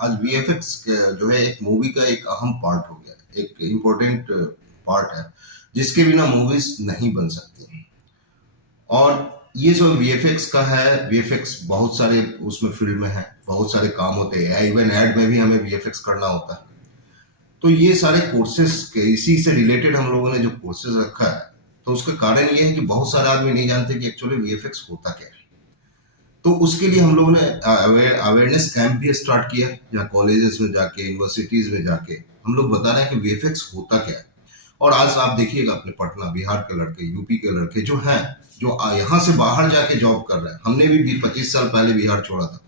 आज वीएफएक्स जो है एक मूवी का एक अहम पार्ट हो गया, एक इम्पोर्टेंट पार्ट है जिसके बिना मूवीज नहीं बन सकती। और ये जो वीएफएक्स का है, वीएफएक्स बहुत सारे उसमें फील्ड में है, बहुत सारे काम होते हैं, इवन ऐड में भी हमें वीएफएक्स करना होता है। तो ये सारे कोर्सेज के इसी से रिलेटेड हम लोगों ने जो कोर्सेज रखा है, तो उसका कारण ये है कि बहुत सारे आदमी नहीं जानते कि एक्चुअली वीएफएक्स होता क्या है। तो उसके लिए हम लोगों ने अवेयरनेस कैंप भी स्टार्ट किया, जहाँ कॉलेजेस में जाके, यूनिवर्सिटीज में जाके हम लोग बता रहे हैं कि वीएफएक्स होता क्या है। और आज आप देखिएगा अपने पटना, बिहार के लड़के, यूपी के लड़के जो हैं, जो यहाँ से बाहर जाके जॉब कर रहे हैं। हमने भी 25 साल पहले बिहार छोड़ा था।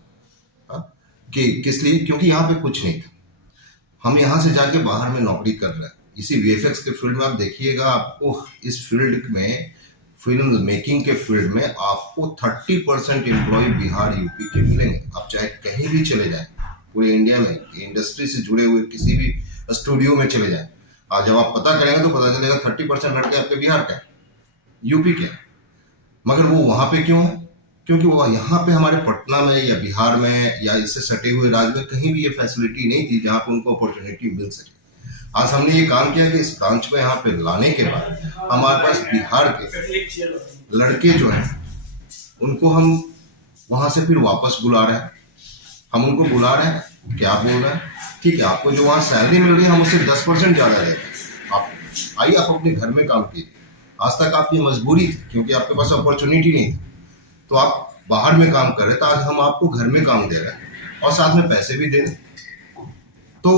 हाँ? कि किस लिए? क्योंकि यहाँ पे कुछ नहीं था। हम यहाँ से जाके बाहर में नौकरी कर रहे हैं। इसी वीएफएक्स के फील्ड में आप देखिएगा, आपको इस फील्ड में, फिल्म मेकिंग के फील्ड में आपको 30% एम्प्लॉय बिहार यूपी के मिलेंगे। आप चाहे कहीं भी चले जाएं, पूरे इंडिया में इंडस्ट्री से जुड़े हुए किसी भी स्टूडियो में चले जाएं, आज जब आप पता करेंगे तो पता चलेगा 30% लड़के आपके बिहार के हैं, यूपी के। मगर वो वहां पे क्यों है? क्योंकि वो यहाँ पे हमारे पटना में या बिहार में या इससे सटे हुए राज्य में कहीं भी ये फैसिलिटी नहीं थी जहाँ पे उनको अपॉर्चुनिटी मिल सके। आज हमने ये काम किया कि इस ब्रांच को यहाँ पे लाने के बाद हमारे पास बिहार के लड़के जो हैं उनको हम वहां से फिर वापस बुला रहे हैं। हम उनको बुला रहे हैं, क्या बोल रहे हैं, ठीक है आपको जो वहाँ सैलरी मिल रही है हम उससे 10% ज्यादा देते हैं, आप आइए, आप अपने घर में काम कीजिए। आज तक आपकी मजबूरी थी क्योंकि आपके पास अपॉर्चुनिटी नहीं थी, तो आप बाहर में काम कर रहे थे। आज हम आपको घर में काम दे रहे हैं और साथ में पैसे भी दे रहे हैं। तो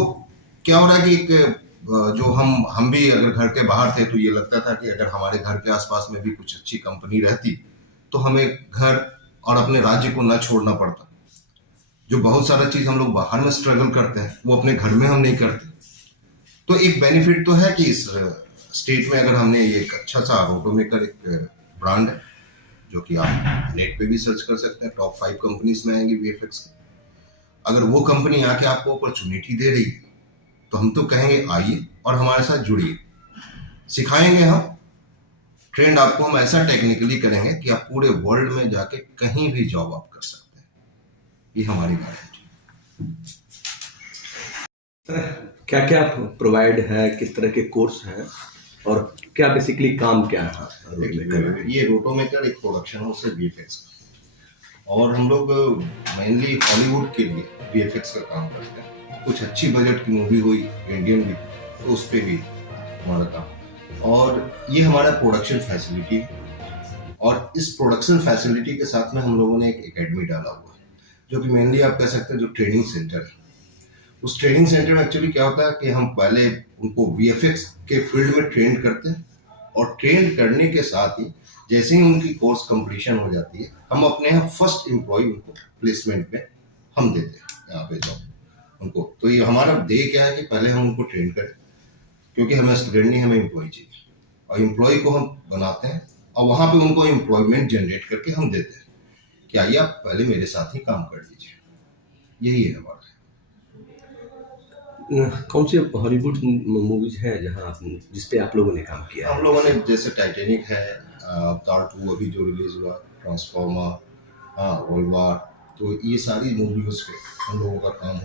क्या हो रहा है कि एक जो हम भी अगर घर के बाहर थे तो ये लगता था कि अगर हमारे घर के आसपास में भी कुछ अच्छी कंपनी रहती तो हमें घर और अपने राज्य को न छोड़ना पड़ता। जो बहुत सारा चीज हम लोग बाहर में स्ट्रगल करते हैं वो अपने घर में हम नहीं करते। तो एक बेनिफिट तो है कि इस स्टेट में अगर हमने एक अच्छा सा रोटोमेकर एक ब्रांड है जो कि आप नेट पे भी सर्च कर सकते हैं, टॉप 5 कंपनीज में आएंगी वीएफएक्स। अगर वो कंपनी आके आपको अपॉर्चुनिटी दे रही है तो हम तो कहेंगे आइए और हमारे साथ जुड़िए, सिखाएंगे हम, ट्रेंड आपको हम ऐसा टेक्निकली करेंगे कि आप पूरे वर्ल्ड में जाके कहीं भी जॉब आप कर सकते हैं। ये हमारी गारंटी। क्या क्या प्रोवाइड है, किस तरह के कोर्स हैं और क्या बेसिकली काम क्या है? ये रोटोमेकर एक प्रोडक्शन हाउस है वीएफएक्स का, और हम लोग मेनली हॉलीवुड के लिए वीएफएक्स का काम करते हैं। कुछ अच्छी बजट की मूवी हुई इंडियन भी तो उस पर भी हमारा काम, और ये हमारा प्रोडक्शन फैसिलिटी है। और इस प्रोडक्शन फैसिलिटी के साथ में हम लोगों ने एक एकेडमी डाला हुआ है जो कि मेनली आप कह सकते हैं जो ट्रेनिंग सेंटर है। उस ट्रेनिंग सेंटर में एक्चुअली क्या होता है कि हम पहले उनको वीएफएक्स के फील्ड में ट्रेन करते हैं, और ट्रेन करने के साथ ही जैसे ही उनकी कोर्स कंप्लीशन हो जाती है हम अपने यहाँ फर्स्ट एम्प्लॉय उनको प्लेसमेंट में हम देते हैं यहाँ पे जॉब उनको। तो ये हमारा ध्येय क्या है कि पहले हम उनको ट्रेन करें, क्योंकि हमें स्टूडेंट नहीं, हमें एम्प्लॉय चाहिए, और एम्प्लॉय को हम बनाते हैं और वहाँ पे उनको एम्प्लॉयमेंट जनरेट करके हम देते हैं कि आइए आप पहले मेरे साथ ही काम कर लीजिए। यही है हमारा। कौन सी हॉलीवुड मूवीज हैं जहां जिसपे आप लोगों ने काम किया है? हम लोगों ने जैसे टाइटैनिक है, अवतार 2 अभी जो रिलीज हुआ, ट्रांसफॉर्मर, वर्ल्ड वार, तो ये सारी मूवीज पे हम लोगों का काम हुआ।